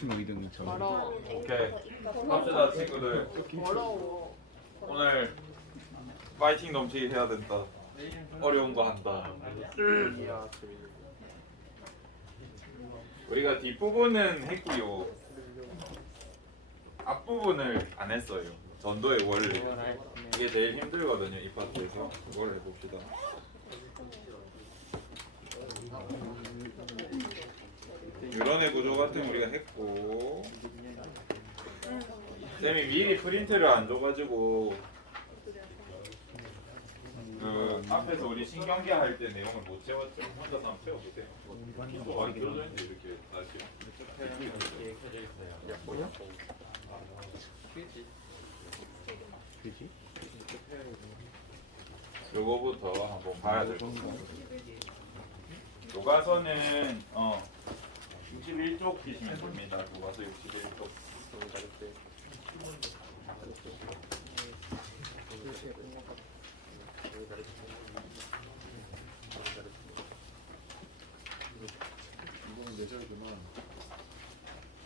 맞춤 의등인 저. 더러워. 오케이. 갑시다 친구들. 더러워. 오늘 파이팅 넘치게 해야 된다. 어려운 거 한다. 우리가 뒷부분은 했고요. 앞부분을 안 했어요. 전도의 원리. 이게 제일 힘들거든요. 이 파트에서. 그걸 해봅시다. 유런의 구조 같은 거 우리가 했고, 쌤이 미리 프린트를 안 줘가지고 그 앞에서 우리 신경계 할 때 내용을 못 채웠죠. 혼자서 한번 채워보세요. 기초가 안 켜져 있는데 이렇게 다시 그지? 요거부터 한번 봐야 될 것 같아요. 교과서는 61쪽 보시면 됩니다. 교과서 61쪽.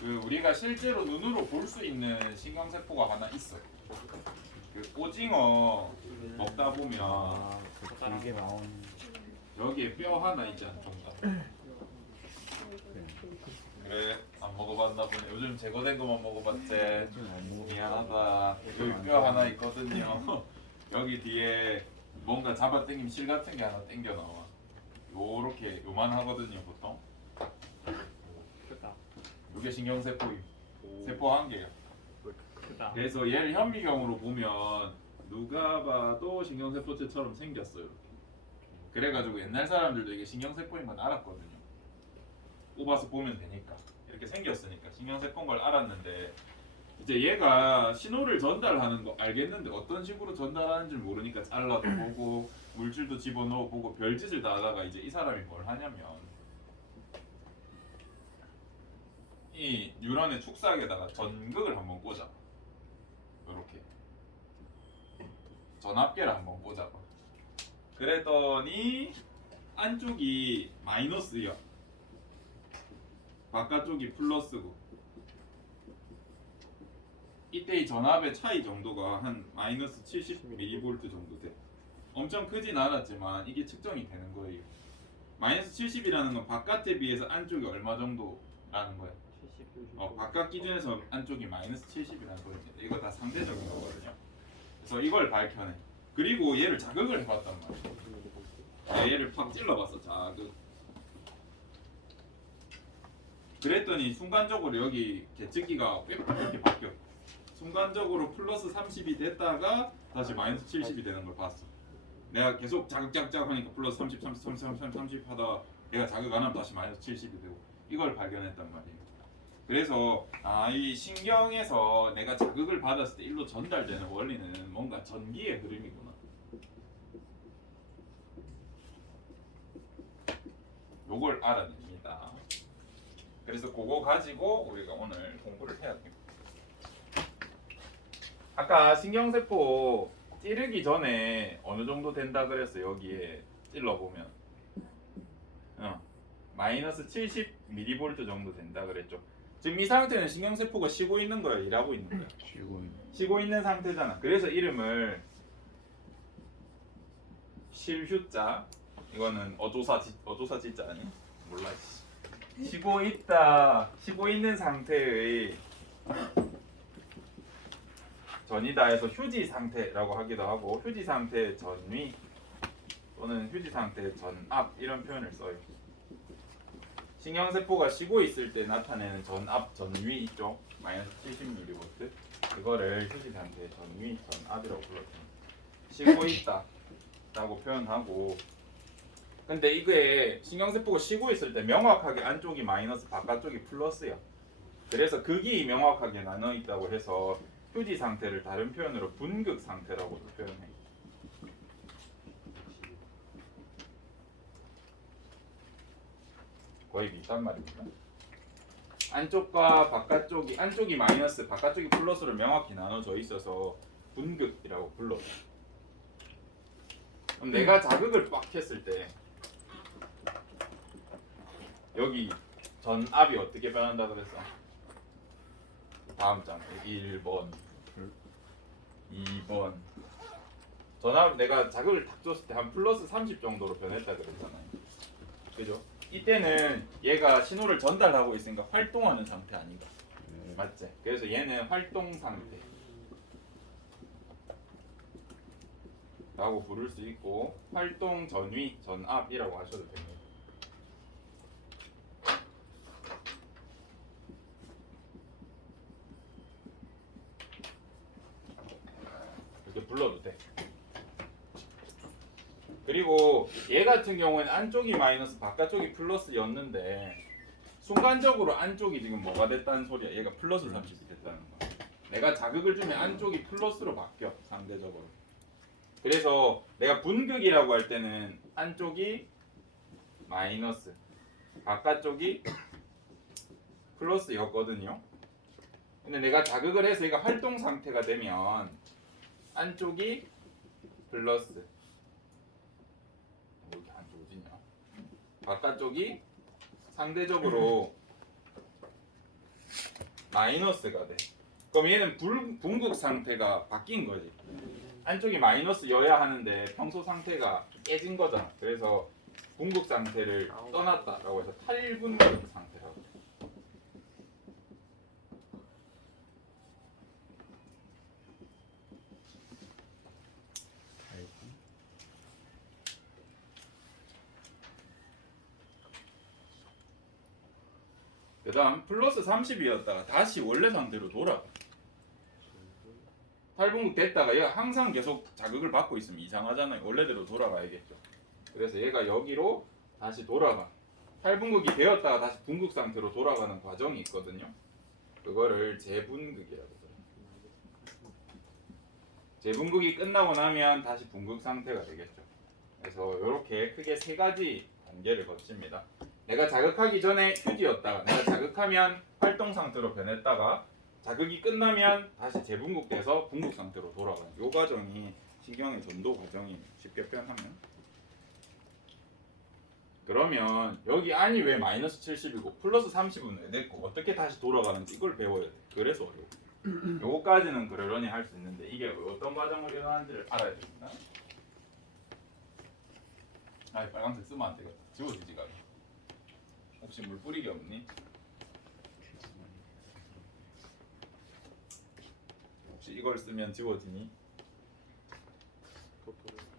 그 우리가 실제로 눈으로 볼 수 있는 신경세포가 하나 있어요. 그 오징어 먹다 보면 길게 나온. 여기에 뼈 하나 있지 않던가. 그래 안 먹어봤나 보네. 요즘 제거된 것만 먹어봤지. 미안하다. 여기 뼈 하나 있거든요. 여기 뒤에 뭔가 잡아당기면 실 같은 게 하나 당겨 나와. 요렇게 요만하거든요 보통. 이게 신경세포임. 세포 한 개야. 그래서 얘를 현미경으로 보면 누가 봐도 신경세포체처럼 생겼어요. 그래가지고 옛날 사람들도 이게 신경세포인 건 알았거든요. 뽑아서 보면 되니까. 이렇게 생겼으니까 신경세포인 걸 알았는데 이제 얘가 신호를 전달하는 거 알겠는데 어떤 식으로 전달하는지 모르니까 잘라도 보고 물질도 집어넣어 보고 별짓을 다 하다가 이제 이 사람이 뭘 하냐면 이 뉴런의 축삭에다가 전극을 한번 꽂아. 이렇게 전압계를 한번 꽂아봐. 그랬더니 안쪽이 마이너스야. 바깥쪽이 플러스고. 이때 이 전압의 차이 정도가 한 마이너스 70mV 정도 돼. 엄청 크진 않았지만 이게 측정이 되는 거예요. 마이너스 70이라는 건 바깥에 비해서 안쪽이 얼마 정도라는 거야. 바깥 기준에서 안쪽이 마이너스 70이라는 거지. 이거 다 상대적인 거거든요. 그래서 이걸 밝혀내. 그리고 얘를 자극을 해봤단 말이야. 얘를 팍 찔러봤어. 자극. 그랬더니 순간적으로 여기 계측기가 이렇게 바뀌어. 순간적으로 플러스 30이 됐다가 다시 마이너스 70이 되는 걸 봤어. 내가 계속 자극 하니까 플러스 30, 30 하다 내가 자극 안 하면 다시 마이너스 70이 되고 이걸 발견했단 말이에요. 그래서 이 신경에서 내가 자극을 받았을 때 일로 전달되는 원리는 뭔가 전기의 흐름이구나. 요걸 알아냅니다. 그래서 그거 가지고 우리가 오늘 공부를 해야 됩니다. 아까 신경세포 찌르기 전에 어느 정도 된다 그랬어. 여기에 찔러보면 마이너스 70mV 정도 된다 그랬죠. 지금 이 상태는 신경세포가 쉬고 있는 거야, 일하고 있는 거야? 쉬고 있는 상태잖아. 그래서 이름을 쉴휴자, 이거는 어조사 지자 아니? 몰라. 쉬고 있다, 쉬고 있는 상태의 전이다 해서 휴지 상태라고 하기도 하고 휴지 상태 전위 또는 휴지 상태 전압 이런 표현을 써요. 신경세포가 쉬고 있을 때 나타내는 전압, 전위 있죠? 마이너스 70mV 이거를 휴지 상태 전위, 전압이라고 불러요. 쉬고 있다 라고 표현하고 근데 이게 신경세포가 쉬고 있을 때 명확하게 안쪽이 마이너스, 바깥쪽이 플러스야. 그래서 극이 명확하게 나눠 있다고 해서 휴지 상태를 다른 표현으로 분극 상태라고도 표현해. 거의 비슷한 말입니다. 안쪽과 바깥쪽이 안쪽이 마이너스, 바깥쪽이 플러스로 명확히 나눠져 있어서 분극이라고 불러요. 그럼 내가 자극을 빡 했을 때 여기 전압이 어떻게 변한다 그랬어? 다음 장 1번 2번 전압 내가 자극을 딱 줬을 때 한 플러스 30 정도로 변했다 그랬잖아요. 그죠? 이때는 얘가 신호를 전달하고 있으니까 활동하는 상태 아닌가? 맞지? 그래서 얘는 활동 상태 라고 부를 수 있고 활동 전위, 전압이라고 하셔도 됩니다. 이렇게 불러도 돼. 그리고 얘 같은 경우에는 안쪽이 마이너스 바깥쪽이 플러스였는데 순간적으로 안쪽이 지금 뭐가 됐다는 소리야. 얘가 플러스 30이 됐다는 거야. 내가 자극을 주면 안쪽이 플러스로 바뀌어 상대적으로. 그래서 내가 분극이라고 할 때는 안쪽이 마이너스 바깥쪽이 플러스였거든요. 근데 내가 자극을 해서 얘가 활동 상태가 되면 안쪽이 플러스 뭐 이렇게 안 좋으지냐 바깥쪽이 상대적으로 마이너스가 돼. 그럼 얘는 분극 상태가 바뀐 거지. 안쪽이 마이너스여야 하는데 평소 상태가 깨진 거잖아. 그래서 분극 상태를 떠났다라고 해서 탈분극 상태라고. 그 다음 플러스 30이었다가 다시 원래 상태로 돌아가. 탈분극 됐다가 얘가 항상 계속 자극을 받고 있으면 이상하잖아요. 원래대로 돌아가야겠죠. 그래서 얘가 여기로 다시 돌아가. 탈분극이 되었다가 다시 분극 상태로 돌아가는 과정이 있거든요. 그거를 재분극이라고 해요. 재분극이 끝나고 나면 다시 분극 상태가 되겠죠. 그래서 이렇게 크게 세 가지 단계를 거칩니다. 내가 자극하기 전에 휴지였다가 내가 자극하면 활동 상태로 변했다가 자극이 끝나면 다시 재분극돼서 분극 상태로 돌아가는 이 과정이 신경의 전도 과정이 쉽게 표현하면. 그러면 여기 안이 왜 마이너스 70이고 플러스 30은 왜 됐고 어떻게 다시 돌아가는지 이걸 배워야 돼. 그래서 어려워. 요거까지는 그러려니 할 수 있는데 이게 어떤 과정을 일어나는지를 알아야 됩니다. 아, 빨간색 쓰면 안 되겠다. 지워지지가 않아. 혹시 물 뿌리기 없니? 혹시 이걸 쓰면 지워지니?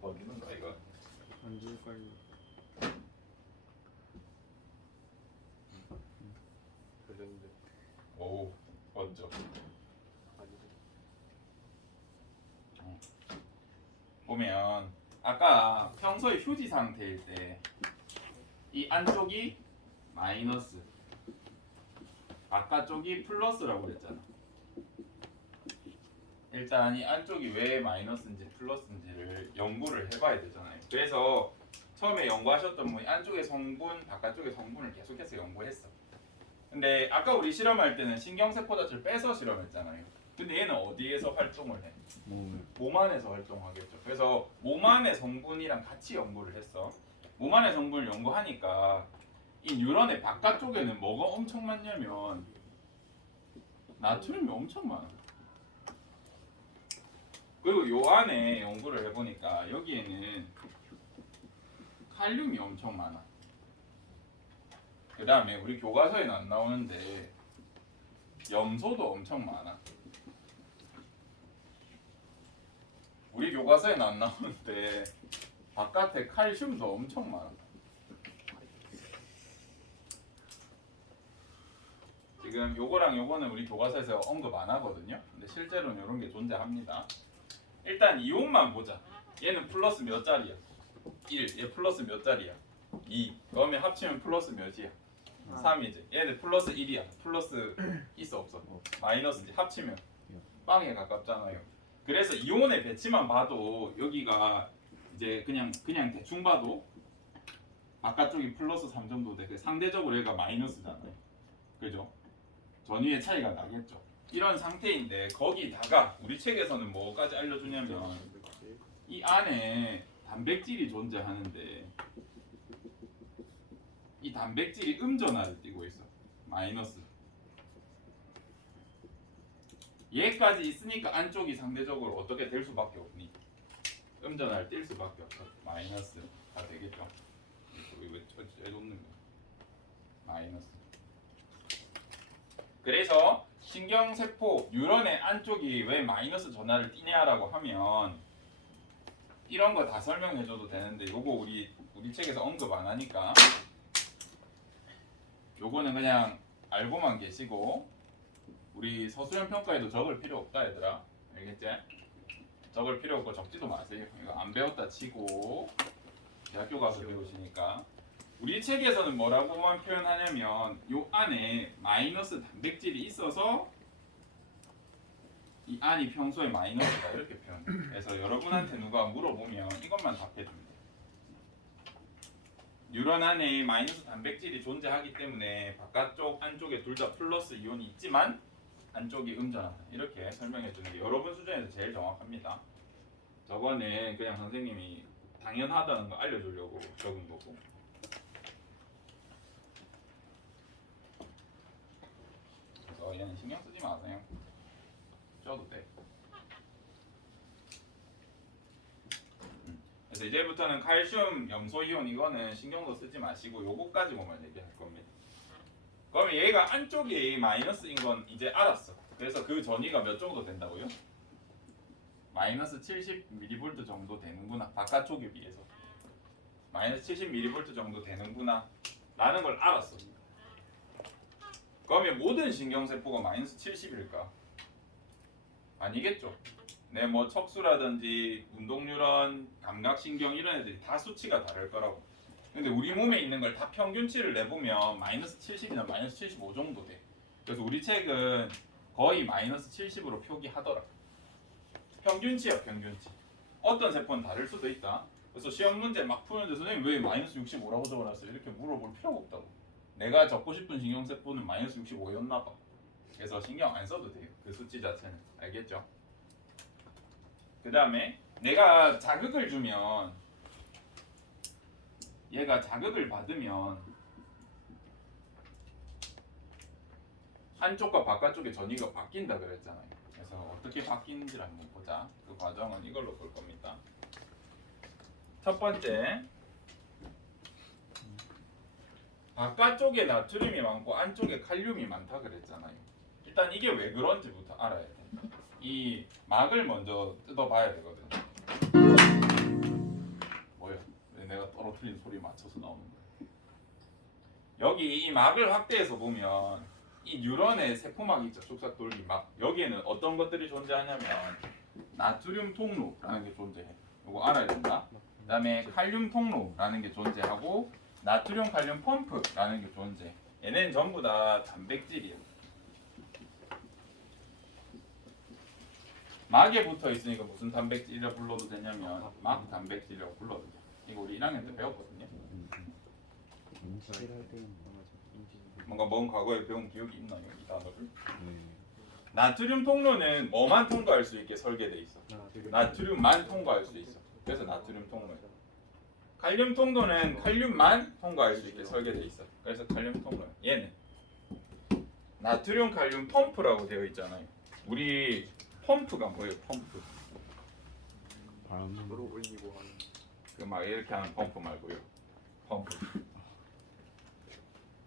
버리는가 이거? 안 지울까요? 오, 먼저. 보면 아까 평소에 휴지 상태일 때 이 안쪽이 마이너스 바깥쪽이 플러스라고 그랬잖아. 일단 이 안쪽이 왜 마이너스인지 플러스인지를 연구를 해봐야 되잖아요. 그래서 처음에 연구하셨던 분이 안쪽의 성분, 바깥쪽의 성분을 계속해서 연구했어. 근데 아까 우리 실험할 때는 신경세포 자체를 빼서 실험했잖아요. 근데 얘는 어디에서 활동을 해? 몸 안에서 활동하겠죠. 그래서 몸 안의 성분이랑 같이 연구를 했어. 몸 안의 성분을 연구하니까 이 뉴런의 바깥쪽에는 뭐가 엄청 많냐면 나트륨이 엄청 많아. 그리고 요 안에 연구를 해보니까 여기에는 칼륨이 엄청 많아. 그 다음에 우리 교과서에는 안 나오는데 염소도 엄청 많아. 우리 교과서에는 안 나오는데 바깥에 칼슘도 엄청 많아. 지금 요거랑 요거는 우리 교과서에서 언급 안 하거든요. 근데 실제로는 이런 게 존재합니다. 일단 이온만 보자. 얘는 플러스 몇 자리야? 1. 얘 플러스 몇 자리야? 2. 그러면 합치면 플러스 몇이야? 3이지. 얘는 플러스 1이야. 플러스 있어 없어? 마이너스지. 합치면 빵에 가깝잖아요. 그래서 이온의 배치만 봐도 여기가 이제 그냥 대충 봐도 바깥쪽이 플러스 3 정도 돼. 상대적으로 얘가 마이너스잖아요. 그죠? 전위의 차이가 나겠죠. 이런 상태인데 거기다가 우리 책에서는 뭐까지 알려주냐면 이 안에 단백질이 존재하는데 이 단백질이 음전하를 띠고 있어. 마이너스. 얘까지 있으니까 안쪽이 상대적으로 어떻게 될 수밖에 없니? 음전할 뛸 수밖에 없어. 마이너스가 되겠죠. 이거 왜 놓는 거야? 마이너스. 그래서 신경세포 뉴런의 안쪽이 왜 마이너스 전하를 띠냐라고 하면 이런 거 다 설명해줘도 되는데 요거 우리 책에서 언급 안 하니까 요거는 그냥 알고만 계시고 우리 서술형 평가에도 적을 필요 없다 얘들아. 알겠지? 적을 필요 없고 적지도 마세요. 이거 안 배웠다 치고 대학교 가서 배우시니까. 우리 책에서는 뭐라고만 표현하냐면 요 안에 마이너스 단백질이 있어서 이 안이 평소에 마이너스다 이렇게 표현해요. 그래서 여러분한테 누가 물어보면 이것만 답해줍니다. 뉴런 안에 마이너스 단백질이 존재하기 때문에 바깥쪽 안쪽에 둘 다 플러스 이온이 있지만 안쪽이 음전하다 이렇게 설명해주는 게 여러분 수준에서 제일 정확합니다. 저거는 그냥 선생님이 당연하다는 거 알려주려고 적은 거고. 그래서 얘는 신경 쓰지 마세요. 써도 돼. 그래서 이제부터는 칼슘, 염소 이온 이거는 신경도 쓰지 마시고 요거까지만 얘기할 겁니다. 그러면 얘가 안쪽이 마이너스인 건 이제 알았어. 그래서 그 전위가 몇 정도 된다고요? 마이너스 70mV 정도 되는구나. 바깥쪽에 비해서 마이너스 70mV 정도 되는구나 라는 걸 알았어. 그러면 모든 신경세포가 마이너스 70일까? 아니겠죠. 네, 뭐 척수라든지 운동뉴런, 감각신경 이런 애들이 다 수치가 다를 거라고. 근데 우리 몸에 있는 걸 다 평균치를 내보면 마이너스 70이나 마이너스 75 정도 돼. 그래서 우리 책은 거의 마이너스 70으로 표기하더라. 평균치야 평균치. 어떤 세포는 다를 수도 있다. 그래서 시험 문제 막 푸는데 선생님 왜 마이너스 65라고 적어놨어요? 이렇게 물어볼 필요가 없다고. 내가 적고 싶은 신경세포는 마이너스 65였나 봐. 그래서 신경 안 써도 돼요. 그 수치 자체는. 알겠죠? 그 다음에 내가 자극을 주면 얘가 자극을 받으면 한쪽과 바깥쪽의 전위가 바뀐다 그랬잖아요. 그래서 어떻게 바뀌는지를 한번 보자. 그 과정은 이걸로 볼 겁니다. 첫 번째, 바깥쪽에 나트륨이 많고 안쪽에 칼륨이 많다 그랬잖아요. 일단 이게 왜 그런지부터 알아야 돼. 이 막을 먼저 뜯어봐야 되거든. 뭐야? 왜 내가 떨어뜨린 소리 맞춰서 나오는 거야? 여기 이 막을 확대해서 보면 이 뉴런의 세포막 있죠. 쭉 돌기 막. 여기에는 어떤 것들이 존재하냐면 나트륨 통로라는 게 존재해. 이거 알아야 된다. 그 다음에 칼륨 통로라는 게 존재하고 나트륨 칼륨 펌프라는 게 존재. 얘네는 전부 다 단백질이에요. 막에 붙어 있으니까 무슨 단백질이라 불러도 되냐면 막 단백질이라고 불러도 돼. 이거 우리 1학년 때 배웠거든요. 인식을 할 때는 뭔가 먼 과거에 배운 기억이 있나요? 이 단어를? 나트륨 통로는 뭐만 통과할 수 있게 설계돼 있어. 나트륨만 통과할 수 있어. 그래서 나트륨 통로야. 칼륨 통로는 칼륨만 통과할 수 있게 설계돼 있어. 그래서 칼륨 통로야. 얘는 나트륨 칼륨 펌프라고 되어 있잖아요. 우리 펌프가 뭐예요? 펌프. 바람으로 올리고 하는. 그 막 이렇게 하는 펌프 말고요. 펌프.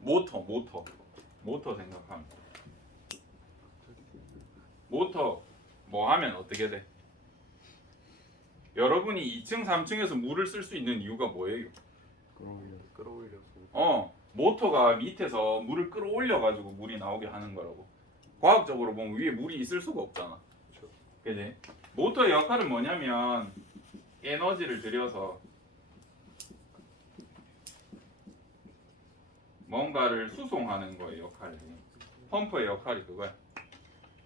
모터 생각하면. 모터 뭐 하면 어떻게 돼? 여러분이 2층, 3층에서 물을 쓸 수 있는 이유가 뭐예요? 끌어올려서. 모터가 밑에서 물을 끌어올려 가지고 물이 나오게 하는 거라고. 과학적으로 보면 위에 물이 있을 수가 없잖아. 그지? 모터의 역할은 뭐냐면 에너지를 들여서 뭔가를 수송하는 거의 역할이. 펌프의 역할이 그거야.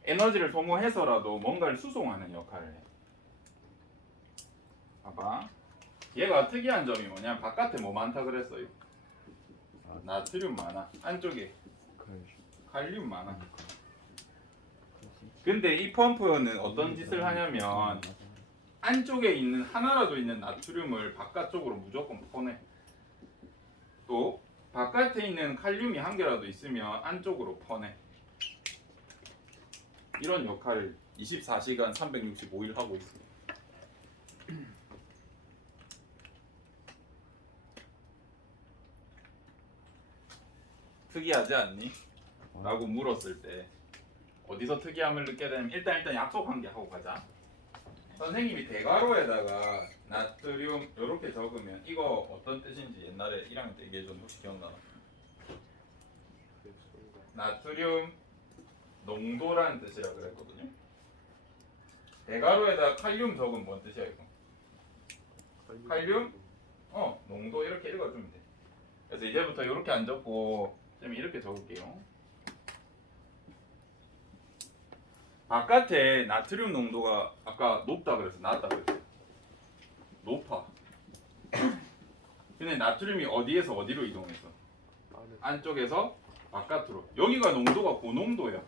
에너지를 소모해서라도 뭔가를 수송하는 역할을 해. 봐봐. 얘가 특이한 점이 뭐냐? 바깥에 뭐 많다 그랬어요? 나트륨 많아. 안쪽에 칼륨 많아. 근데 이 펌프는 어떤 짓을 하냐면 안쪽에 있는 하나라도 있는 나트륨을 바깥쪽으로 무조건 퍼내. 또 바깥에 있는 칼륨이 한 개라도 있으면 안쪽으로 퍼내. 이런 역할을 24시간 365일 하고 있습니다. 특이하지 않니? 라고 물었을 때 어디서 특이함을 느껴야 되냐면 일단 약속 한 개 하고 가자. 선생님이 대괄호에다가 나트륨 이렇게 적으면 이거 어떤 뜻인지 옛날에 1학년 때 얘기해줬는데 혹시 기억나나? 나트륨 농도라는 뜻이라 그랬거든요. 대괄호에다가 칼륨 적으면 뭔 뜻이야 이거? 칼륨? 농도 이렇게 읽어주면 돼. 그래서 이제부터 이렇게 안 적고 쌤이 이렇게 적을게요. 바깥에 나트륨 농도가 아까 높다 그래서 낮다 그랬어요. 높아. 근데 나트륨이 어디에서 어디로 이동했어? 안쪽에서 바깥으로. 여기가 농도가 고농도야.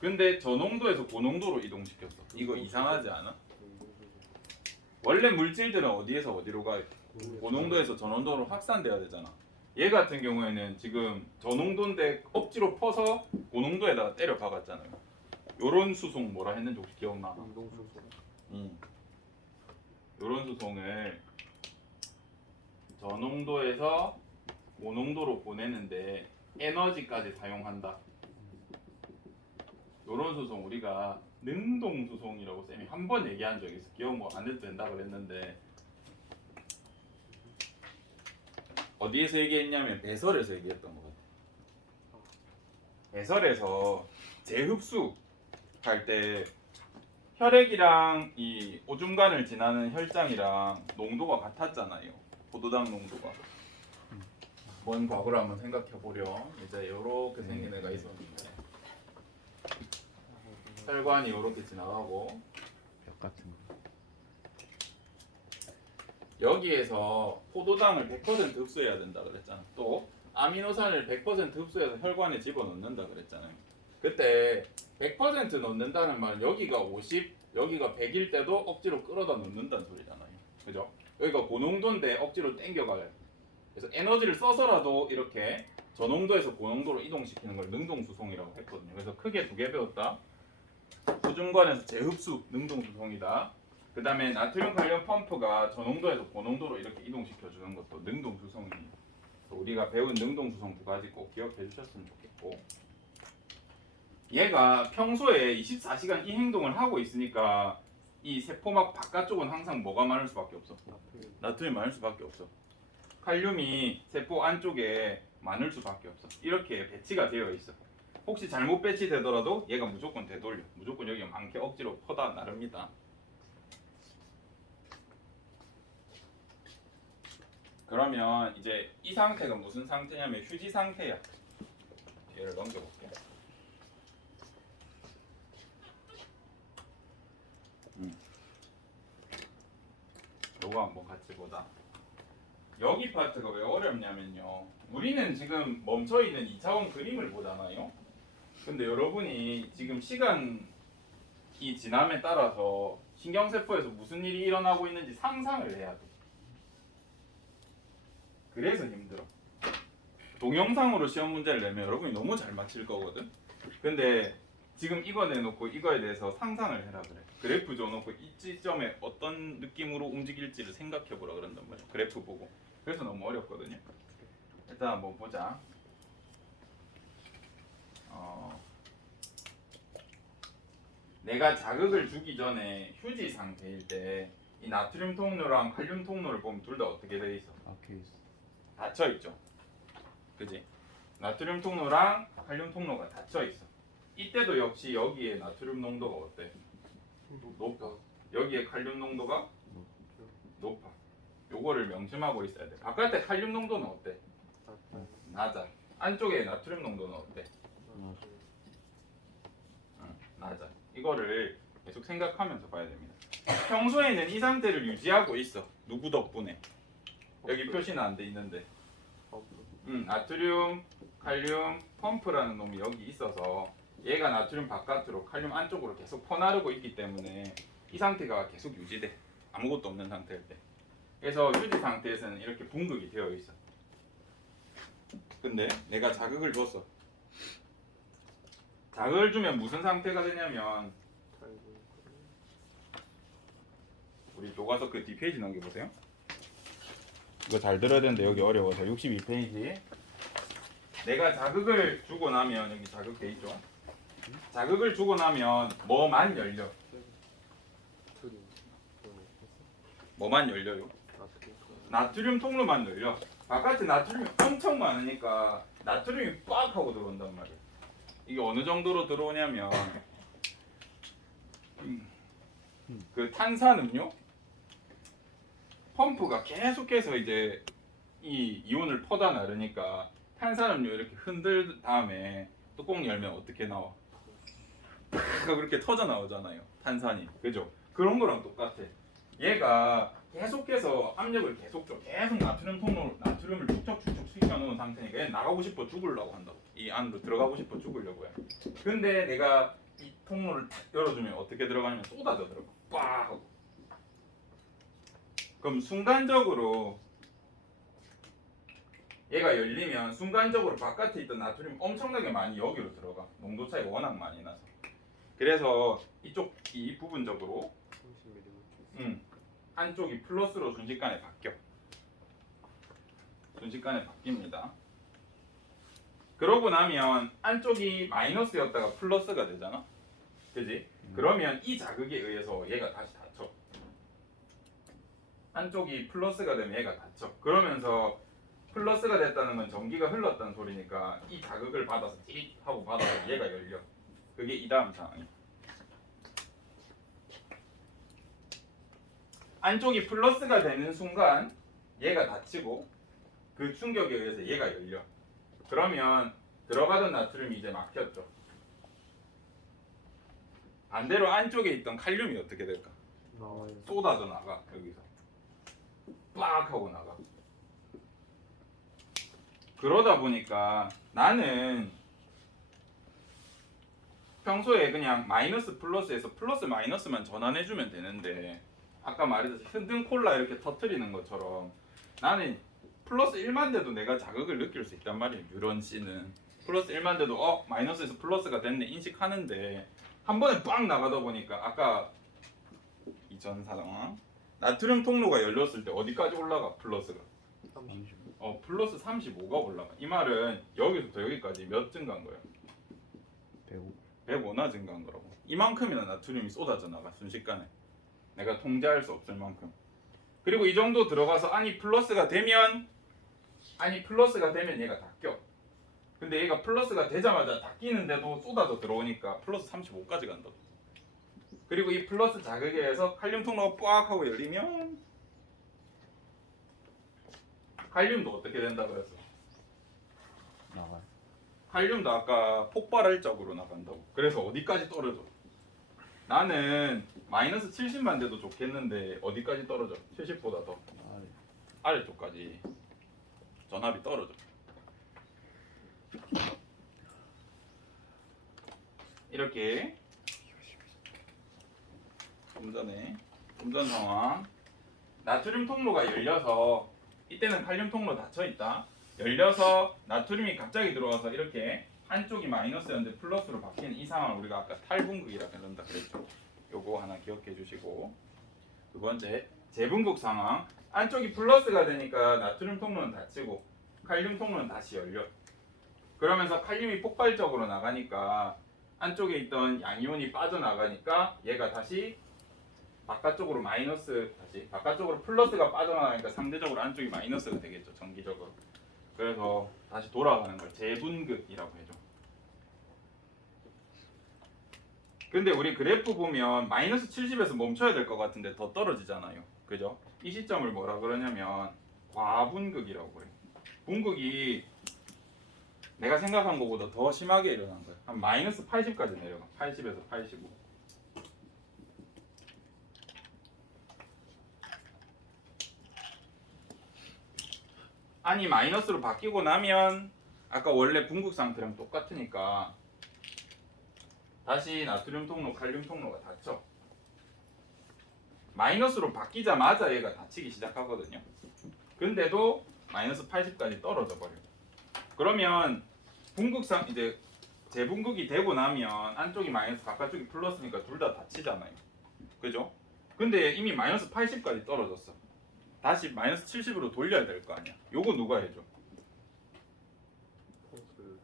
근데 저농도에서 고농도로 이동시켰어. 이거 이상하지 않아? 원래 물질들은 어디에서 어디로 가? 고농도에서 저농도로 확산돼야 되잖아. 얘 같은 경우에는 지금 저농도인데 억지로 퍼서 고농도에다가 때려 박았잖아요. 요런 수송 뭐라 했는지 혹시 기억나? 요런 수송을 저농도에서 고농도로 보내는데 에너지까지 사용한다. 요런 수송 우리가 능동 수송이라고 쌤이 한 번 얘기한 적이 있어. 기억 뭐 안 해도 된다 그랬는데 어디에서 얘기했냐면 배설에서 얘기했던 것 같아. 배설에서 재흡수 할 때 혈액이랑 이 오줌관을 지나는 혈장이랑 농도가 같았잖아요. 포도당 농도가. 먼 과거를 한번 생각해 보렴. 이제 요렇게 생긴 애가 있었는데 혈관이 요렇게 지나가고 벽 같은 거. 여기에서 포도당을 100% 흡수해야 된다 그랬잖아. 또 아미노산을 100% 흡수해서 혈관에 집어넣는다 그랬잖아요. 그때 100% 넣는다는 말은 여기가 50, 여기가 100일 때도 억지로 끌어다 넣는다는 소리잖아요. 그죠? 여기가 고농도인데 억지로 땡겨가요. 그래서 에너지를 써서라도 이렇게 저농도에서 고농도로 이동시키는 걸 능동수송이라고 했거든요. 그래서 크게 두 개 배웠다. 소중관에서 재흡수 능동수송이다. 그 다음에 나트륨 칼륨 펌프가 저농도에서 고농도로 이렇게 이동시켜주는 것도 능동수송입니다. 우리가 배운 능동수송 두 가지 꼭 기억해 주셨으면 좋겠고, 얘가 평소에 24시간 이 행동을 하고 있으니까 이 세포막 바깥쪽은 항상 뭐가 많을 수밖에 없어? 나트륨이 많을 수밖에 없어. 칼륨이 세포 안쪽에 많을 수밖에 없어. 이렇게 배치가 되어 있어. 혹시 잘못 배치되더라도 얘가 무조건 되돌려. 무조건 여기 많게 억지로 퍼다 나릅니다. 그러면 이제 이 상태가 무슨 상태냐면 휴지 상태야. 얘를 넘겨볼게. 요거 한번 같이 보자. 여기 파트가 왜 어렵냐면요. 우리는 지금 멈춰있는 2차원 그림을 보잖아요. 근데 여러분이 지금 시간이 지남에 따라서 신경세포에서 무슨 일이 일어나고 있는지 상상을 해야 돼. 그래서 힘들어. 동영상으로 시험 문제를 내면 여러분이 너무 잘 맞힐 거거든. 근데 지금 이거 내놓고 이거에 대해서 상상을 해라 그래. 그래프 줘놓고 이 지점에 어떤 느낌으로 움직일지를 생각해보라 그런단 말이야. 그래프 보고. 그래서 너무 어렵거든요. 일단 한번 보자. 내가 자극을 주기 전에 휴지 상태일 때 이 나트륨 통로랑 칼륨 통로를 보면 둘 다 어떻게 돼 있어? 막혀 있어. 닫혀 있죠. 그지? 나트륨 통로랑 칼륨 통로가 닫혀 있어. 이때도 역시 여기에 나트륨 농도가 어때? 높아. 여기에 칼륨 농도가 높아. 요거를 명심하고 있어야 돼. 바깥에 칼륨 농도는 어때? 낮아. 안쪽에 나트륨 농도는 어때? 낮아. 이거를 계속 생각하면서 봐야 됩니다. 평소에는 이 상태를 유지하고 있어. 누구 덕분에? 여기 표시는 안 돼 있는데. 나트륨, 칼륨, 펌프라는 놈이 여기 있어서 얘가 나트륨 바깥으로 칼륨 안쪽으로 계속 퍼나르고 있기 때문에 이 상태가 계속 유지돼. 아무것도 없는 상태일 때. 그래서 휴지 상태에서는 이렇게 분극이 되어 있어. 근데 내가 자극을 줬어. 자극을 주면 무슨 상태가 되냐면 우리 교과서 그 뒷페이지 넘겨보세요. 이거 잘 들어야 되는데 여기 어려워서 62페이지. 내가 자극을 주고 나면 여기 자극 돼 있죠. 자극을 주고 나면 뭐만 열려? 뭐만 열려요? 나트륨 통로만 열려. 바깥에 나트륨이 엄청 많으니까 나트륨이 빡 하고 들어온단 말이에요. 이게 어느 정도로 들어오냐면 그 탄산음료 펌프가 계속해서 이제 이 이온을 퍼다 나르니까 탄산음료 이렇게 흔들 다음에 뚜껑 열면 어떻게 나와? 그렇게 터져 나오잖아요. 탄산이. 그죠? 그런 거랑 똑같아. 얘가 계속해서 압력을 계속 줘. 계속 나트륨 통로 나트륨을 축적축적 시켜놓은 상태니까 얘는 나가고 싶어 죽으려고 한다고. 이 안으로 들어가고 싶어 죽으려고 해. 근데 내가 이 통로를 탁 열어주면 어떻게 들어가냐면 쏟아져 들어가. 빡 하고. 그럼 순간적으로 얘가 열리면 순간적으로 바깥에 있던 나트륨이 엄청나게 많이 여기로 들어가. 농도 차이가 워낙 많이 나서. 그래서 이쪽 이 부분적으로 한쪽이 플러스로 순식간에 바뀌어. 순식간에 바뀝니다. 그러고 나면 안쪽이 마이너스였다가 플러스가 되잖아. 그지? 그러면 이 자극에 의해서 얘가 다시 닫혀. 한쪽이 플러스가 되면 얘가 닫혀. 그러면서 플러스가 됐다는 건 전기가 흘렀다는 소리니까 이 자극을 받아서 띠 하고 받아서 얘가 열려. 그게 이 다음 상황이야. 안쪽이 플러스가 되는 순간 얘가 닫히고 그 충격에 의해서 얘가 열려. 그러면 들어가던 나트륨이 이제 막혔죠. 반대로 안쪽에 있던 칼륨이 어떻게 될까? 쏟아져 나가. 여기서 빡 하고 나가. 그러다 보니까 나는 평소에 그냥 마이너스 플러스에서 플러스 마이너스만 전환해주면 되는데 아까 말했듯이 흔든 콜라 이렇게 터트리는 것처럼 나는 플러스 1만 돼도 내가 자극을 느낄 수 있단 말이에요. 뉴런 C는 플러스 1만 돼도 마이너스에서 플러스가 됐네 인식하는데 한 번에 빵 나가다 보니까 아까 이전 상황 나트륨 통로가 열렸을 때 어디까지 올라가? 플러스가 35. 플러스 35가 올라가. 이 말은 여기서부터 여기까지 몇 증가한 거예요? 105. 105나 증가한 거라고. 이만큼이나 나트륨이 쏟아져 나가 순식간에. 내가 통제할 수 없을 만큼. 그리고 이 정도 들어가서 안이 플러스가 되면 얘가 닫혀. 근데 얘가 플러스가 되자마자 닫히는데도 쏟아져 들어오니까 플러스 35까지 간다고. 그리고 이 플러스 자극에 의해서 칼륨 통로가 빡 하고 열리면 칼륨도 어떻게 된다 그랬어? 나가요. 칼륨도 아까 폭발할적으로 나간다고. 그래서 어디까지 떨어져? 나는 마이너스 70만 돼도 좋겠는데 어디까지 떨어져? 70보다 더 아래쪽까지 전압이 떨어져. 이렇게 좀 전 상황 나트륨 통로가 열려서 이때는 칼륨 통로 닫혀 있다. 열려서 나트륨이 갑자기 들어와서 이렇게 한쪽이 마이너스였는데 플러스로 바뀌는 이 상황을 우리가 아까 탈분극이라 그런다 그랬죠. 요거 하나 기억해 주시고 두 번째 재분극 상황 안쪽이 플러스가 되니까 나트륨 통로는 닫히고 칼륨 통로는 다시 열려. 그러면서 칼륨이 폭발적으로 나가니까 안쪽에 있던 양이온이 빠져나가니까 얘가 다시 바깥쪽으로 바깥쪽으로 플러스가 빠져나가니까 상대적으로 안쪽이 마이너스가 되겠죠. 정기적으로. 그래서 다시 돌아가는 걸 재분극이라고 해줘. 근데 우리 그래프 보면 마이너스 70에서 멈춰야 될 것 같은데 더 떨어지잖아요. 그죠? 이 시점을 뭐라 그러냐면 과분극이라고 그래. 분극이 내가 생각한 것보다 더 심하게 일어난 거야. 한 마이너스 80까지 내려가. 80에서 85. 안이 마이너스로 바뀌고 나면 아까 원래 분극 상태랑 똑같으니까 다시 나트륨 통로, 칼륨 통로가 닫혀. 마이너스로 바뀌자마자 얘가 닫히기 시작하거든요. 근데도 마이너스 80까지 떨어져 버려. 그러면 분극상 이제 재분극이 되고 나면 안쪽이 마이너스 바깥쪽이 플러스니까 둘 다 닫히잖아요. 그죠? 근데 이미 마이너스 80까지 떨어졌어. 다시 마이너스 70으로 돌려야 될 거 아니야. 요거 누가 해줘?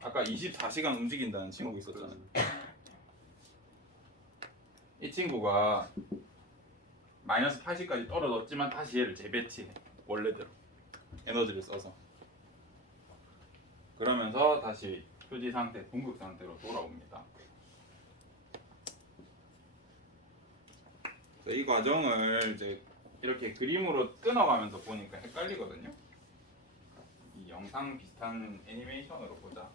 아까 24시간 움직인다는 친구 있었잖아. 이 친구가 마이너스 80까지 떨어졌지만 다시 얘를 재배치해. 원래대로 에너지를 써서. 그러면서 다시 휴지 상태, 분극 상태로 돌아옵니다. 이 과정을 이제 이렇게 그림으로 끊어가면서 보니까 헷갈리거든요. 이 영상 비슷한 애니메이션으로 보자.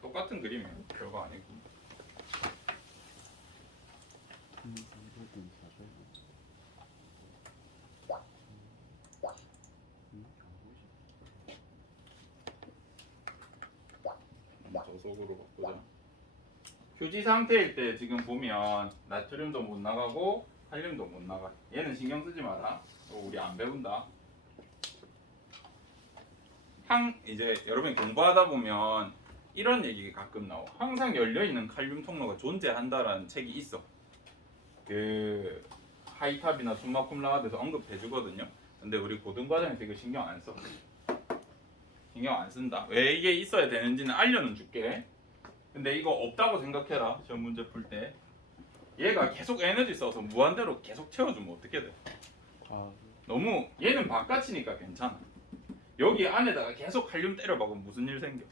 똑같은 그림이에요. 별거 아니고. 저속으로 바꾸자. 휴지 상태일 때 지금 보면 나트륨도 못 나가고 칼륨도 못 나가. 얘는 신경 쓰지 마라. 우리 안 배운다. 이제 여러분이 공부하다 보면 이런 얘기가 가끔 나와. 항상 열려 있는 칼륨 통로가 존재한다라는 책이 있어. 그 하이탑이나 숨마쿰라드에서 언급해 주거든요. 근데 우리 고등과정에서 이거 신경 안 써. 신경 안 쓴다. 왜 이게 있어야 되는지는 알려는 줄게. 근데 이거 없다고 생각해라. 시험 문제 풀 때. 얘가 계속 에너지 써서 무한대로 계속 채워주면 어떻게 돼? 너무 얘는 바깥이니까 괜찮아. 여기 안에다가 계속 칼륨 때려 박으면 무슨 일 생겨?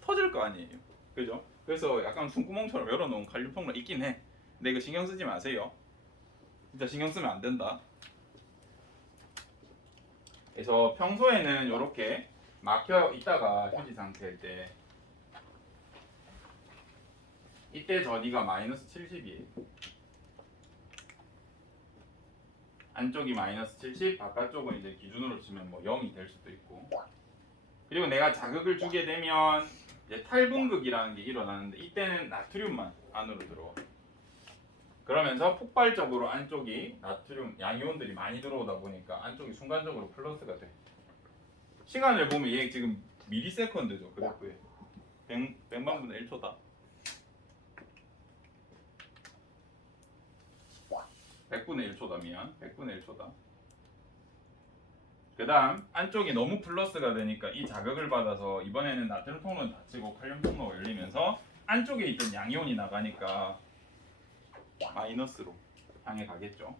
터질 거 아니에요. 그죠? 그래서 약간 숨구멍처럼 열어놓은 칼륨 통로 있긴 해. 근데 이거 신경 쓰지 마세요. 진짜 신경 쓰면 안 된다. 그래서 평소에는 이렇게 막혀 있다가 휴지 상태일 때 이때 전이가 마이너스 70이에요. 안쪽이 마이너스 70, 바깥쪽은 이제 기준으로 치면 뭐 0이 될 수도 있고. 그리고 내가 자극을 주게 되면 이제 탈분극이라는 게 일어나는데 이때는 나트륨만 안으로 들어와. 그러면서 폭발적으로 안쪽이 나트륨 양이온들이 많이 들어오다 보니까 안쪽이 순간적으로 플러스가 돼. 시간을 보면 얘 지금 미리세컨드죠. 그래프에 100만 분의 1초다. 100분의 1초다. 미안. 100분의 1초다. 그 다음 안쪽이 너무 플러스가 되니까 이 자극을 받아서 이번에는 나트륨 통로는 닫히고 칼륨 통로가 열리면서 안쪽에 있던 양이온이 나가니까 마이너스로 향해 가겠죠.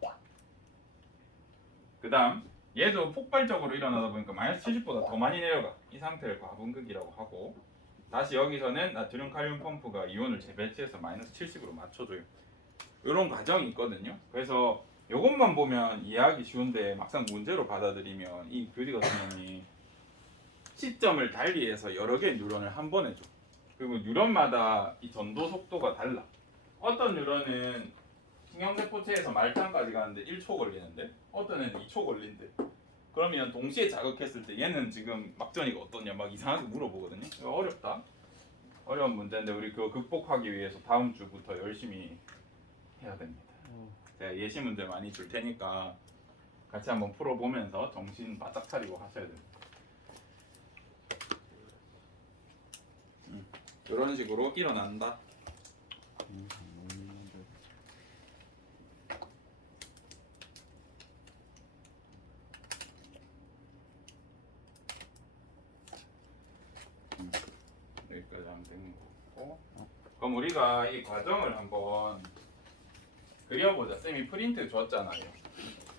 그 다음 얘도 폭발적으로 일어나다 보니까 마이너스 70보다 더 많이 내려가. 이 상태를 과분극이라고 하고 다시 여기서는 나트륨 칼륨 펌프가 이온을 재배치해서 마이너스 70으로 맞춰줘요. 이런 과정이 있거든요. 그래서 이것만 보면 이해하기 쉬운데 막상 문제로 받아들이면 이 교리가 선생님이 시점을 달리해서 여러 개의 뉴런을 한 번에 줘. 그리고 뉴런마다 이 전도 속도가 달라. 어떤 뉴런은 신경세포체에서 말단까지 가는데 1초 걸리는데 어떤 애는 2초 걸린대. 그러면 동시에 자극했을 때 얘는 지금 막전이가 어떠냐 막 이상하게 물어보거든요. 이거 어렵다. 어려운 문제인데 우리 그거 극복하기 위해서 다음 주부터 열심히 해야 됩니다. 제가 예시 문제 많이 줄 테니까 같이 한번 풀어보면서 정신 바짝 차리고 하셔야 됩니다. 이런 식으로 일어난다. 여기까지 하면 되는 거고. 그럼 우리가 이 과정을 한번 그려보자. 쌤이 프린트 줬잖아요.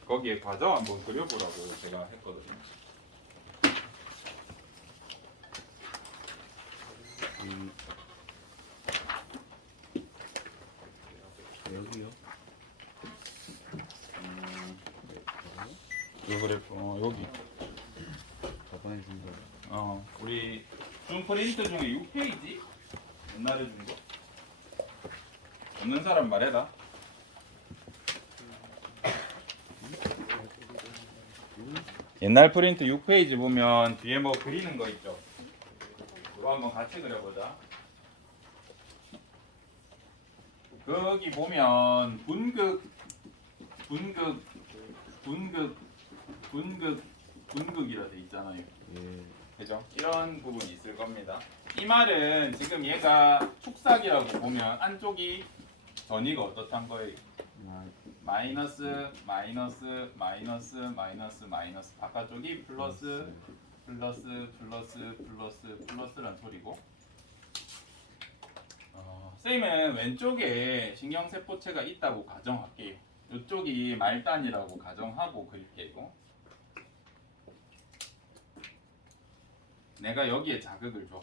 거기에 과정 한번 그려보라고 제가 했거든요. 여기요? 요 그래프 여기. 저번에 준 거. 우리 준 프린트 중에 6페이지 옛날에 준 거. 없는 사람 말해라. 옛날 프린트 6페이지 보면 뒤에 뭐 그리는 거 있죠. 이거 한번 같이 그려보자. 거기 보면 분극이라 돼 있잖아요. 예. 그죠? 이런 부분이 있을 겁니다. 이 말은 지금 얘가 축삭이라고 보면 안쪽이 전위가 어떻단 거예요? 마이너스 마이너스 마이너스 마이너스 마이너스 바깥쪽이 플러스 플러스 플러스 플러스 플러스란 소리고 쌤은 왼쪽에 신경세포체가 있다고 가정할게요. 이쪽이 말단이라고 가정하고 그릴게요. 내가 여기에 자극을 줘.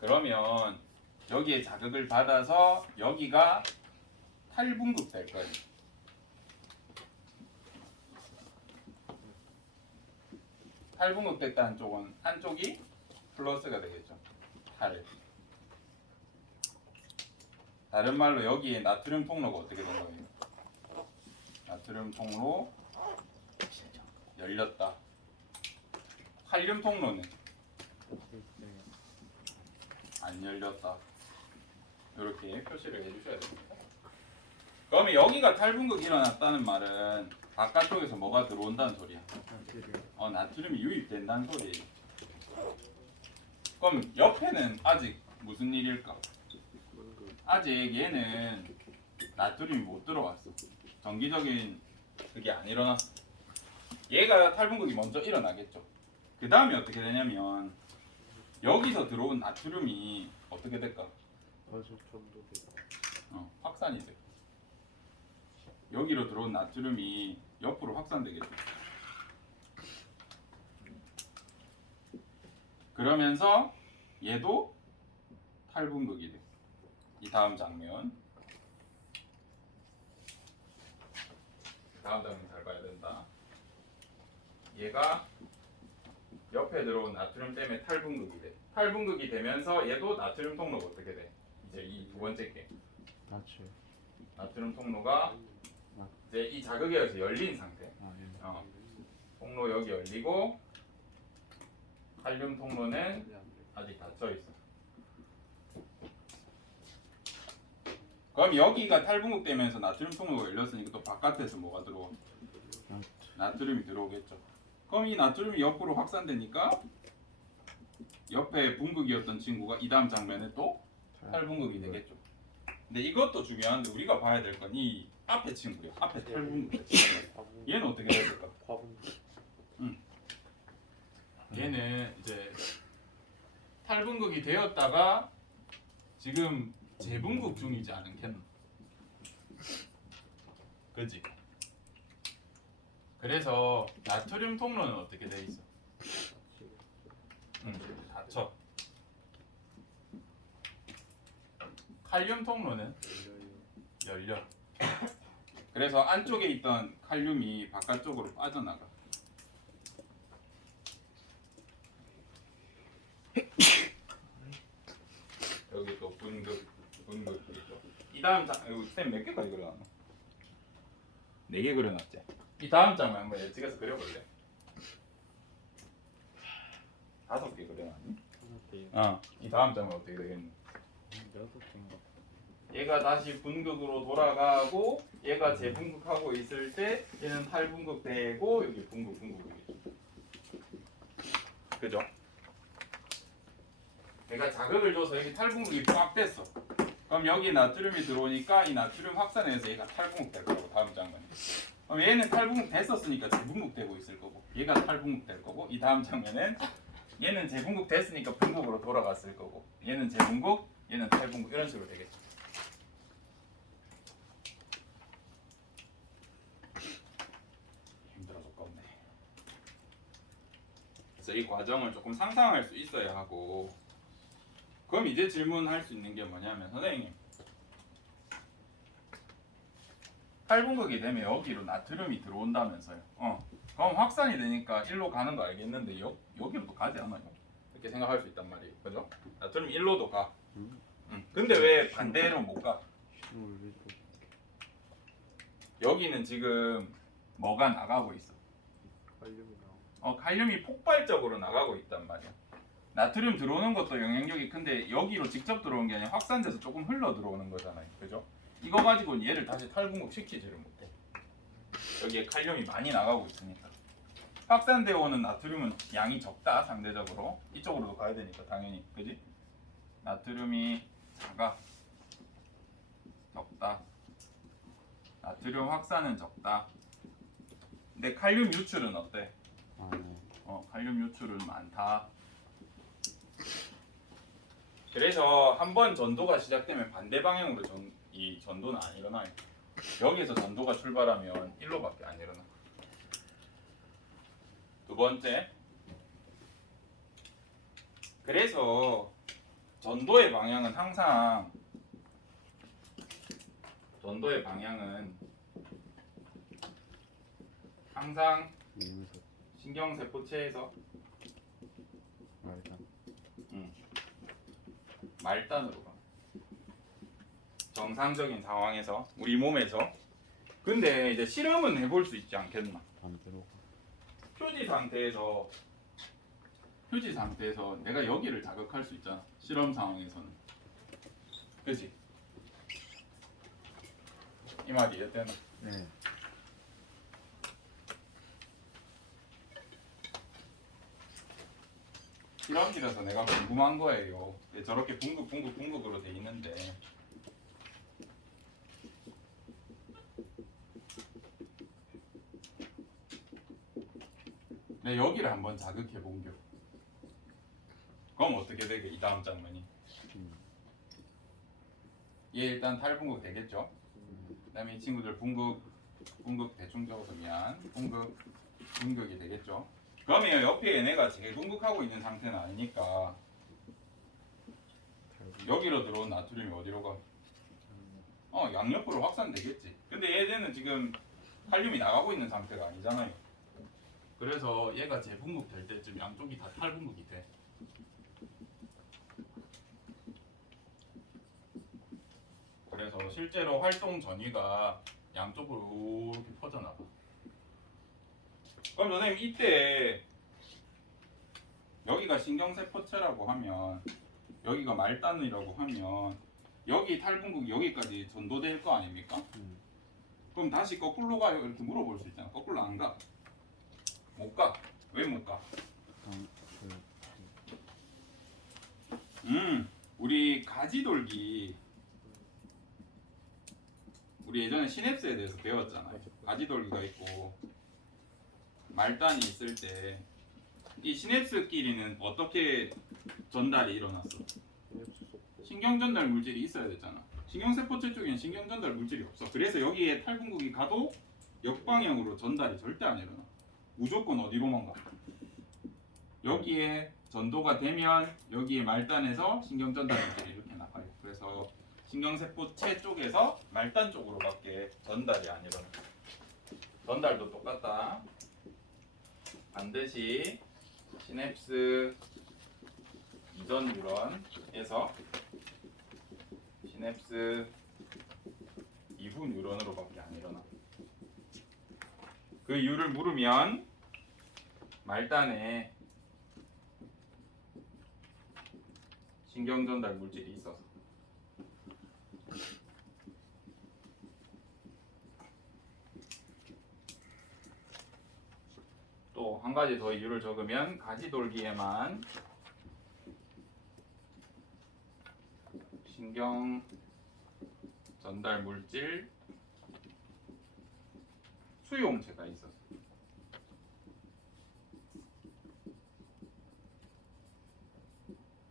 그러면 여기에 자극을 받아서 여기가 탈분급 될 거예요. 탈분급 됐다는 쪽은 한쪽이 플러스가 되겠죠. 탈. 다른 말로 여기에 나트륨 통로가 어떻게 된 거예요? 나트륨 통로 열렸다. 칼륨 통로는 안 열렸다. 이렇게 표시를 해주셔야 됩니다. 그러면 여기가 탈분극이 일어났다는 말은 바깥쪽에서 뭐가 들어온다는 소리야? 나트륨이 유입된다는 소리예요. 그럼 옆에는 아직 무슨 일일까? 아직 얘는 나트륨이 못 들어갔어. 정기적인 그게 안 일어났어. 얘가 탈분극이 먼저 일어나겠죠. 그 다음에 어떻게 되냐면 여기서 들어온 나트륨이 어떻게 될까? 확산이 돼. 여기로 들어온 나트륨이 옆으로 확산되겠죠. 그러면서 얘도 탈분극이 돼. 이 다음 장면. 다음 장면 잘 봐야 된다. 얘가 옆에 들어온 나트륨 때문에 탈분극이 돼. 탈분극이 되면서 얘도 나트륨 통로가 어떻게 돼? 이제 이 두 번째 게 나트륨 통로가 이제 이 자극에 의해서 열린 상태. 통로 여기 열리고 칼륨 통로는 아직 닫혀 있어. 그럼 여기가 탈분극 되면서 나트륨 통로가 열렸으니까 또 바깥에서 뭐가 들어와? 나트륨이 들어오겠죠. 그럼 이 나트륨이 옆으로 확산되니까 옆에 분극이었던 친구가 이 다음 장면에 또 탈분극이 되겠죠. 근데 이것도 중요한데 우리가 봐야 될 건 이 앞에 친구야. 앞에 탈분극 친구. 얘는 어떻게 될까? 얘는 이제 탈분극이 되었다가 지금 재분극 중이지 않겠나? 그지? 그래서 나트륨 통로는 어떻게 돼 있어? 닫혀. 칼륨 통로는 열려. 그래서 안쪽에 있던 칼륨이 바깥쪽으로 빠져나가. 여기 또 분극 있죠. 이 다음 장, 쌤 몇 개까지 그려놨노? 4개 그려놨지. 이 다음 장면 한번 예측해서 그려볼래? 5개 그려놨니? 이 다음 장면 어떻게 되겠니? 얘가 다시 분극으로 돌아가고 얘가 재분극하고 있을 때 얘는 탈분극 되고 여기 분극이겠죠. 그죠? 얘가 자극을 줘서 여기 탈분극이 꽉 됐어. 그럼 여기 나트륨이 들어오니까 이 나트륨 확산해서 얘가 탈분극 될 거고 다음 장면에. 그럼 얘는 탈분극 됐었으니까 재분극 되고 있을 거고 얘가 탈분극 될 거고 이 다음 장면엔 얘는 재분극 됐으니까 분극으로 돌아갔을 거고 얘는 재분극, 얘는 탈분극 이런 식으로 되겠죠. 힘들어 죽겠네. 그래서 이 과정을 조금 상상할 수 있어야 하고 그럼 이제 질문할 수 있는 게 뭐냐면 선생님 탈분극이 되면 여기로 나트륨이 들어온다면서요. 그럼 확산이 되니까 일로 가는 거 알겠는데 여기로도 가지 않아요? 이렇게 생각할 수 있단 말이에요. 그죠? 나트륨 일로도 가. 근데 왜 반대로 못 가? 여기는 지금 뭐가 나가고 있어? 칼륨이 폭발적으로 나가고 있단 말이야. 나트륨 들어오는 것도 영향력이 큰데 여기로 직접 들어오는 게 아니라 확산돼서 조금 흘러 들어오는 거잖아요. 그죠? 이거 가지고는 얘를 다시 탈분극 시키지를 못해. 여기에 칼륨이 많이 나가고 있으니까. 확산되어 오는 나트륨은 양이 적다 상대적으로. 이쪽으로도 가야 되니까 당연히, 그지? 나트륨이 작아, 적다. 나트륨 확산은 적다. 근데 칼륨 유출은 어때? 칼륨 유출은 많다. 그래서 한번 전도가 시작되면 반대 방향으로 이 전도는 안 일어나요. 여기에서 전도가 출발하면 일로밖에 안 일어나. 두 번째, 그래서 전도의 방향은 항상 신경세포체에서 말단으로 가. 정상적인 상황에서 우리 몸에서. 근데 이제 실험은 해볼 수 있지 않겠나? 표지 상태에서 내가 여기를 자극할 수 있잖아. 실험 상황에서는. 그치? 이 말이 이해되나? 네. 실험실에서 내가 궁금한 거예요. 저렇게 붕극으로 돼 있는데 내가 여기를 한번 자극해 본겨. 그럼 어떻게 되게 이 다음 장면이? 얘 일단 탈분극 되겠죠? 그 다음에 이 친구들 분극 대충 적어서 미안. 분극이 되겠죠? 그러면 옆에 얘네가 재분극하고 있는 상태는 아니니까 여기로 들어온 나트륨이 어디로 가? 양옆으로 확산되겠지. 근데 얘네는 지금 칼륨이 나가고 있는 상태가 아니잖아요. 그래서 얘가 재분극 될 때쯤 양쪽이 다 탈분극이 돼. 그래서 실제로 활동 전위가 양쪽으로 이렇게 퍼져나가. 그럼 선생님 이때 여기가 신경세포체라고 하면 여기가 말단이라고 하면 여기 탈분극이 여기까지 전도될 거 아닙니까? 그럼 다시 거꾸로 가요? 이렇게 물어볼 수 있잖아. 거꾸로 안 가. 못 가. 왜 못 가? 우리 가지돌기 우리 예전에 시냅스에 대해서 배웠잖아요. 가지돌기가 있고 말단이 있을 때 이 시냅스끼리는 어떻게 전달이 일어났어? 신경전달 물질이 있어야 되잖아. 신경세포체 쪽에는 신경전달 물질이 없어. 그래서 여기에 탈분극이 가도 역방향으로 전달이 절대 안 일어나. 무조건 어디로만 가? 여기에 전도가 되면 여기에 말단에서 신경전달 물질이 이렇게 나가요. 그래서 신경세포체 쪽에서 말단 쪽으로밖에 전달이 안 일어나. 전달도 똑같다. 반드시 시냅스 이전 뉴런에서 시냅스 이후 뉴런으로밖에 안 일어나. 그 이유를 물으면 말단에 신경전달 물질이 있어서. 또 한 가지 더 이유를 적으면 가지돌기에만 신경 전달 물질 수용체가 있어서.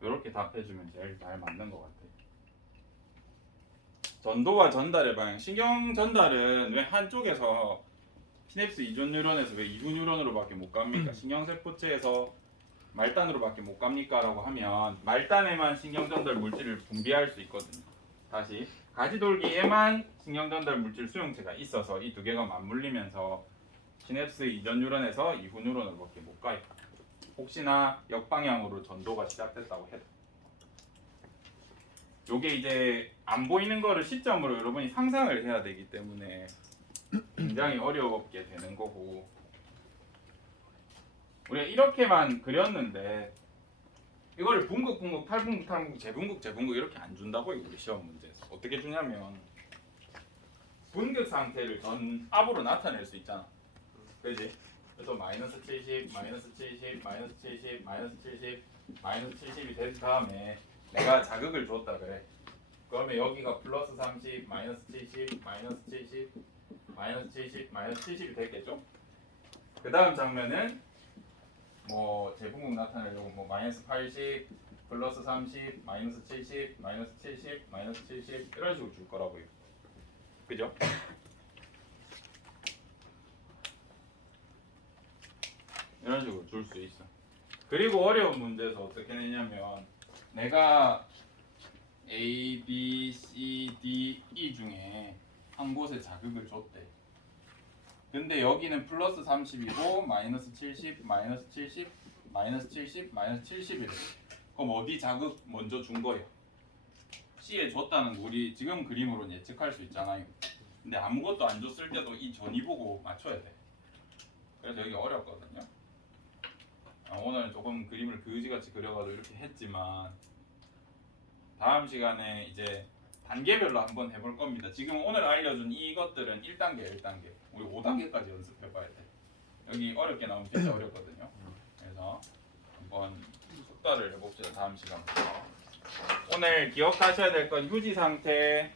이렇게 답해주면 제일 잘 맞는 것 같아요. 전도와 전달의 방향. 신경 전달은 왜 한쪽에서 시냅스 이전 뉴런에서 왜 이후 뉴런으로밖에 못 갑니까? 신경세포체에서 말단으로밖에 못 갑니까? 라고 하면 말단에만 신경전달 물질을 분비할 수 있거든요. 다시 가지돌기에만 신경전달 물질 수용체가 있어서 이 두 개가 맞물리면서 시냅스 이전 뉴런에서 이후 뉴런으로밖에 못 가요. 혹시나 역방향으로 전도가 시작됐다고 해도. 요게 이제 안 보이는 거를 시점으로 여러분이 상상을 해야 되기 때문에 굉장히 어렵게 되는 거고, 우리가 이렇게만 그렸는데 이거를 분극, 탈분극, 재분극 이렇게 안 준다고요. 우리 시험 문제에서 어떻게 주냐면 분극 상태를 전압으로 나타낼 수 있잖아. 그지? 그래서 마이너스 70, 마이너스 70, 마이너스 70, 마이너스 70, 마이너스 70이 된 다음에 내가 자극을 줬다 그래. 그러면 여기가 플러스 30, 마이너스 70, 마이너스 70, 마이너스 70, 마이너스 70이 됐겠죠? 그 다음 장면은 뭐 제분국 나타내려고 뭐 마이너스 80, 플러스 30, 마이너스 70, 마이너스 70, 마이너스 70 이런 식으로 줄 거라고요. 그죠? 이런 식으로 줄 수 있어. 그리고 어려운 문제에서 어떻게 내냐면 내가 A, B, C, D, E 중에 한 곳에 자극을 줬대. 근데 여기는 플러스 30이고 마이너스 70, 마이너스 70, 마이너스 70, 마이너스 70이래. 그럼 어디 자극 먼저 준 거예요? C에 줬다는 거 우리 지금 그림으로는 예측할 수 있잖아요. 근데 아무것도 안 줬을 때도 이 전이 보고 맞춰야 돼. 그래서 여기 어렵거든요. 오늘은 조금 그림을 그지같이 그려가지고 이렇게 했지만 다음 시간에 이제 단계별로 한번 해볼 겁니다. 지금 오늘 알려준 이것들은 1단계, 1단계. 우리 5단계까지 연습해봐야 돼. 여기 어렵게 나오면 진짜 어렵거든요. 그래서 한번 숙달을 해봅시다. 다음 시간부터. 오늘 기억하셔야 될 건 휴지 상태,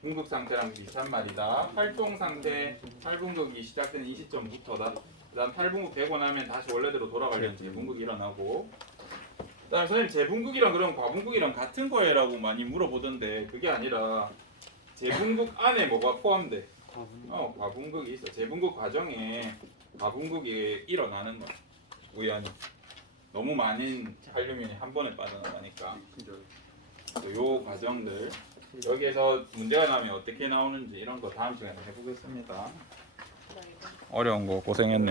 분극 상태랑 비슷한 말이다. 활동 상태, 활분극이 시작되는 이 시점부터다. 그 다음 탈분극 되고 나면 다시 원래대로 돌아가려는 재분극이 일어나고 그 다음에 선생님 재분극이랑 그럼 과분극이랑 같은 거예요? 많이 물어보던데 그게 아니라 재분극 안에 뭐가 포함돼? 과분극이 있어. 재분극 과정에 과분극이 일어나는 거야. 우연히 너무 많은 칼륨이 한 번에 빠져나가니까 요 과정들 여기에서 문제가 나오면 어떻게 나오는지 이런 거 다음 시간에 해보겠습니다. 어려운 거 고생했네.